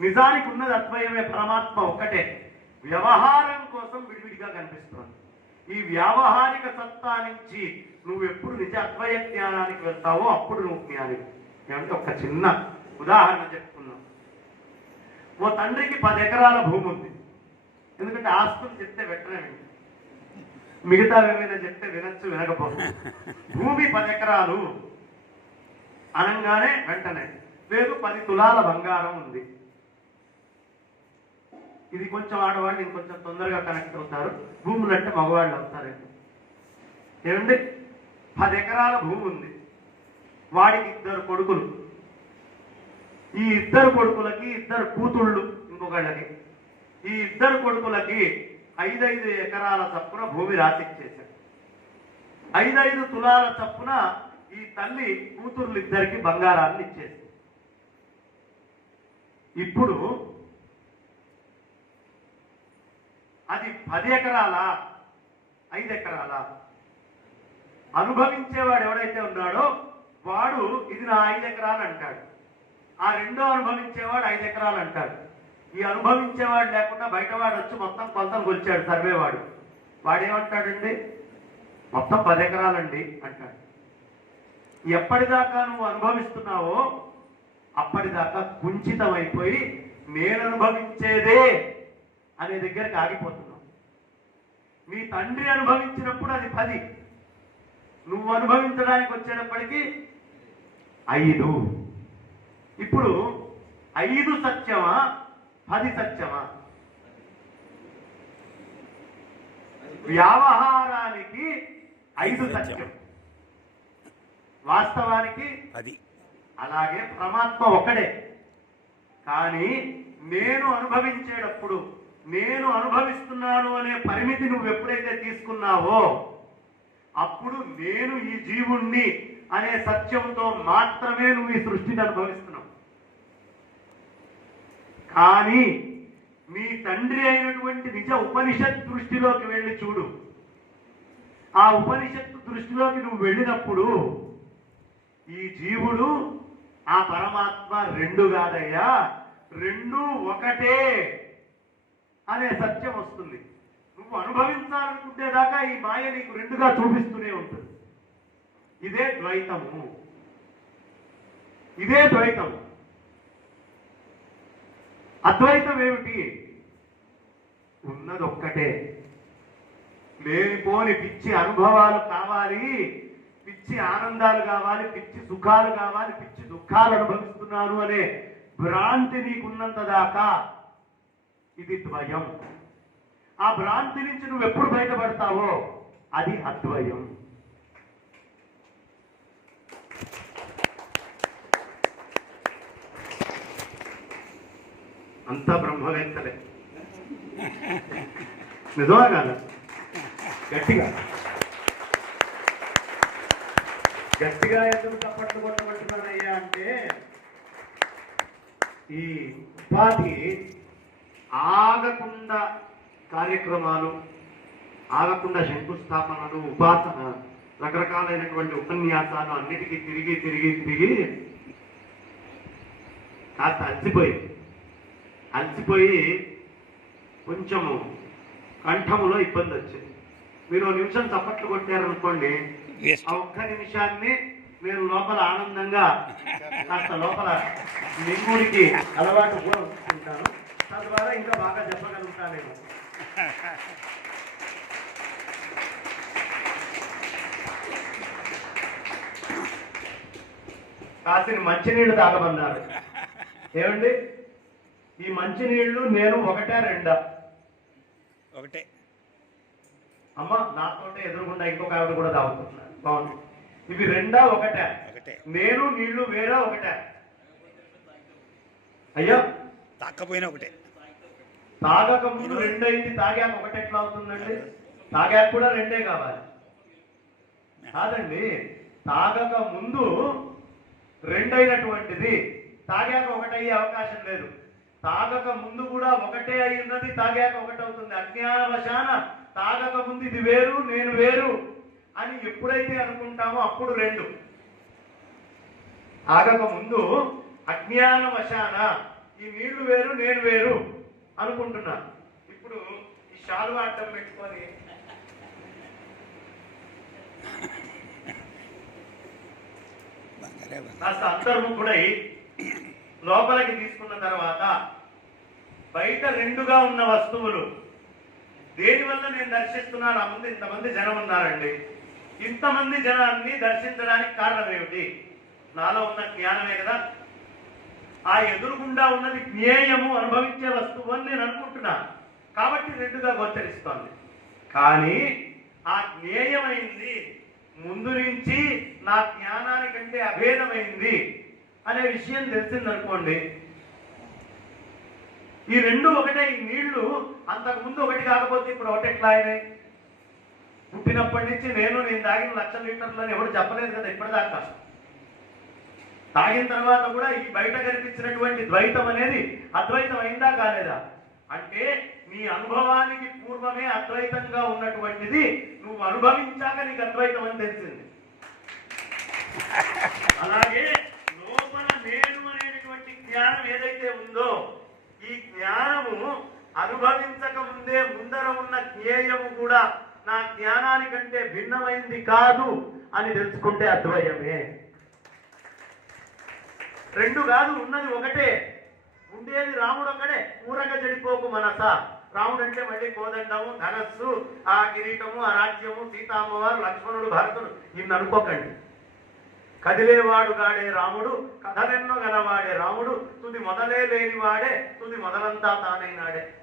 నిజానికి ఉన్నది అద్వయమే పరమాత్మ ఒక్కటే. వ్యవహారం కోసం విడివిడిగా కనిపిస్తుంది ఈ వ్యావహారిక సత్తా నుంచి నువ్వు ఎప్పుడు నిజ అద్వయ జ్ఞానానికి వెళ్తావో అప్పుడు నువ్వు జ్ఞాని ఏమంటే ఒక చిన్న ఉదాహరణ చెప్పుకుందాం ఓ తండ్రికి పది ఎకరాల భూమి ఉంది. ఎందుకంటే ఆస్తులు చెప్తే వెంటనే మిగతా ఏమైనా చెప్తే వినొచ్చు వినకపోవచ్చు. భూమి పది ఎకరాలు అనగానే వెంటనే లేదు పది తులాల బంగారం ఉంది. ఇది కొంచెం ఆడవాళ్ళు ఇంకొంచెం తొందరగా కనెక్ట్ అవుతారు. భూములు అంటే మగవాళ్ళు అవుతారండి. ఏమండి? పది ఎకరాల భూమి ఉంది. వాడికి ఇద్దరు కొడుకులు. ఈ ఇద్దరు కొడుకులకి ఇద్దరు కూతుళ్ళు ఇంకొకళ్ళకి. ఈ ఇద్దరు కొడుకులకి ఐదైదు ఎకరాల చప్పున భూమి రాసిచ్చేశాడు ఐదైదు తులాల చప్పున ఈ తల్లి కూతుర్లు ఇద్దరికి బంగారాన్ని ఇచ్చేసింది. ఇప్పుడు అది పది ఎకరాల ఐదు ఎకరాల. అనుభవించేవాడు ఎవడైతే ఉన్నాడో వాడు ఇది నా ఐదు ఎకరాలు అంటాడు. ఆ రెండో అనుభవించేవాడు ఐదు ఎకరాలు అంటాడు. ఈ అనుభవించేవాడు లేకుండా బయటవాడు వచ్చి మొత్తం కొలతలు కొలిచాడు సర్వేవాడు వాడేమంటాడండి? మొత్తం పది ఎకరాలండి అంటాడు. ఎప్పటిదాకా నువ్వు అనుభవిస్తున్నావో అప్పటిదాకా కుంచితమైపోయి నేను అనుభవించేదే అనే దగ్గరికి ఆగిపోతున్నావు మీ తండ్రి అనుభవించినప్పుడు అది పది. నువ్వు అనుభవించడానికి వచ్చేటప్పటికి ఐదు. ఇప్పుడు ఐదు సత్యమా? పది సత్యమా? వ్యవహారానికి ఐదు సత్యం. వాస్తవానికి అది అలాగే పరమాత్మ ఒకడే కానీ నేను అనుభవించేటప్పుడు నేను అనుభవిస్తున్నాను అనే పరిమితి నువ్వు ఎప్పుడైతే తీసుకున్నావో అప్పుడు నేను ఈ జీవుణ్ణి అనే సత్యంతో మాత్రమే నువ్వు ఈ సృష్టిని అనుభవిస్తున్నావు. కానీ మీ తండ్రి అయినటువంటి నిజ ఉపనిషత్ దృష్టిలోకి వెళ్ళి చూడు. ఆ ఉపనిషత్తు దృష్టిలోకి నువ్వు వెళ్ళినప్పుడు ఈ జీవుడు ఆ పరమాత్మ రెండు కాదయ్యా రెండు ఒకటే అనే సత్యం వస్తుంది. నువ్వు అనుభవించాలనుకుంటే దాకా ఈ మాయ నీకు రెండుగా చూపిస్తూనే ఉంటుంది. ఇదే ద్వైతము. ఇదే ద్వైతము అద్వైతం ఏమిటి? ఉన్నది ఒక్కటే లేనిపోని పిచ్చి అనుభవాలు కావాలి. పిచ్చి ఆనందాలు కావాలి పిచ్చి సుఖాలు కావాలి పిచ్చి దుఃఖాలు అనుభవిస్తున్నాను అనే భ్రాంతి నీకున్నంత దాకా ఇది ద్వయం. ఆ భ్రాంతి నుంచి నువ్వు ఎప్పుడు బయటపడతావో అది అద్వయం. అంతా బ్రహ్మవేత్తలే. నిజమా కాదు? గట్టిగా. గట్టిగా ఎందుకు చప్పట్లు కొట్టమంటున్నానయ్యా అంటే ఈ ఉపాధి ఆగకుండా కార్యక్రమాలు ఆగకుండా శంకుస్థాపనలు ఉపాసన రకరకాలైనటువంటి ఉపన్యాసాలు అన్నిటికీ తిరిగి తిరిగి తిరిగి కాస్త అలసిపోయింది అలసిపోయి కొంచెము కంఠములో ఇబ్బంది వచ్చింది. మీరు నిమిషం చప్పట్లు కొట్టారనుకోండి ఆ ఒక్క నిమిషాన్ని నేను లోపల ఆనందంగా కాస్త లోపల నింగుడికి అలవాటు కూడా ఉంచుకుంటాను తద్వారా ఇంకా బాగా చెప్పగలుగుతానేమో కాసిన మంచినీళ్ళు తాగమన్నారు. ఏమండి? ఈ మంచినీళ్ళు నేను ఒకటే రెండా? ఒకటే. అమ్మ నాతోటే ఎదురుగుండా ఇంకొక ఆవిడ కూడా తాగుతున్నారు బాగుంది. ఇవి రెండా ఒకటే. ఒకటే. నేను నీళ్ళు వేరా ఒకటే. అయ్యా. తాకపోయినా ఒకటే. తాగక ముందు రెండైంది తాగాక ఒకటి ఎట్లా అవుతుందండి? తాగాక కూడా రెండే కావాలి. కాదండి. తాగక ముందు రెండైనటువంటిది. తాగాక ఒకటయ్యే అవకాశం లేదు. తాగక ముందు కూడా ఒకటే అయి ఉన్నది తాగాక ఒకటవుతుంది అజ్ఞానవశాన తాగక ముందు ఇది వేరు నేను వేరు అని ఎప్పుడైతే అనుకుంటామో అప్పుడు రెండు. ఆగక ముందు అజ్ఞాన వశాన ఈ నీళ్ళు వేరు నేను వేరు అనుకుంటున్నా ఇప్పుడు ఈ శాలువా అడ్డం పెట్టుకొని కాస్త అంతర్ముఖుడై లోపలికి తీసుకున్న తర్వాత బయట రెండుగా ఉన్న వస్తువులు దేనివల్ల నేను దర్శిస్తున్నాను? ఆ ముందు ఇంతమంది జనం ఉన్నారండి. ఇంతమంది జనాన్ని దర్శించడానికి కారణం ఏమిటి? నాలో ఉన్న జ్ఞానమే కదా. ఆ ఎదురుగుండా ఉన్నది జ్ఞేయము అనుభవించే వస్తువు అని నేను అనుకుంటున్నా కాబట్టి రెండుగా గోచరిస్తోంది. కానీ ఆ జ్ఞేయమైంది ముందు నుంచి నా జ్ఞానానికంటే అభేదమైంది అనే విషయం తెలిసిందనుకోండి ఈ రెండు ఒకటే ఈ నీళ్ళు అంతకు ముందు ఒకటి కాకపోతే ఇప్పుడు ఒకటి ఎట్లా అయినాయి పుట్టినప్పటి నుంచి నేను నేను తాగిన లక్ష లీటర్లు అని ఎవరు చెప్పలేదు కదా ఇప్పటిదాకా. తాగిన తర్వాత కూడా ఈ బయట కనిపించినటువంటి ద్వైతం అనేది అద్వైతం అయిందా కాలేదా? అంటే నీ అనుభవానికి పూర్వమే అద్వైతంగా ఉన్నటువంటిది నువ్వు అనుభవించాక నీకు అద్వైతం అని తెలిసింది అలాగే లోపల నేను అనేటటువంటి జ్ఞానం ఏదైతే ఉందో ఈ జ్ఞానము అనుభవించక ముందే ముందర ఉన్న జ్ఞేయము కూడా నా జ్ఞానానికంటే అర్థమైంది కాదు అని తెలుసుకుంటే అద్వయమే. రెండు కాదు ఉన్నది ఒకటే. ఉండేది రాముడు ఒక్కడే. ఊరక చెడిపోకు మనస. రాముడు అంటే మళ్ళీ కోదండము ధనస్సు ఆ కిరీటము ఆ రాజ్యము సీతామ్మవారు లక్ష్మణుడు భరతుడు ఇన్ని అనుకోకండి. కదిలేవాడు గాడే రాముడు కథలెన్నో గలవాడే రాముడు తుది మొదలే లేనివాడే తుది మొదలంతా తానైనాడే.